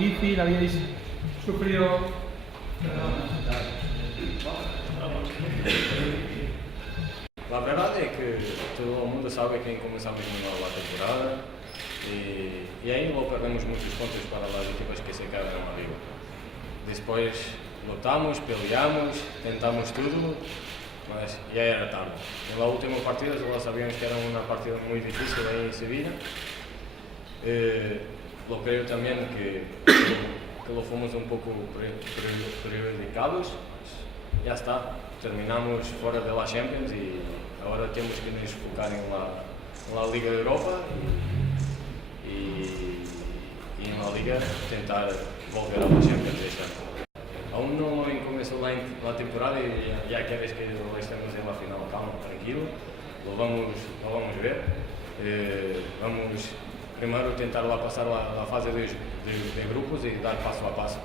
difícil? ¿Habíais sufrido? A verdade é que todo mundo sabe que começamos uma nova temporada e aí não perdemos muitos pontos para as equipas que se quedam na liga. Depois lutamos, peleamos, tentamos tudo, mas já era tarde. Na última partida já sabíamos que era uma partida muito difícil aí em Sevilha. Eu creio também que lo fomos um pouco prejudicados. Já está, terminamos fora da Champions e agora temos que nos focar na Liga Europa e na Liga tentar volver à Champions este ano. Aún não começou a temporada e já queres que estemos na final, calma, tranquilo, lo vamos ver. Vamos primeiro tentar lá passar a fase de grupos e dar passo a passo.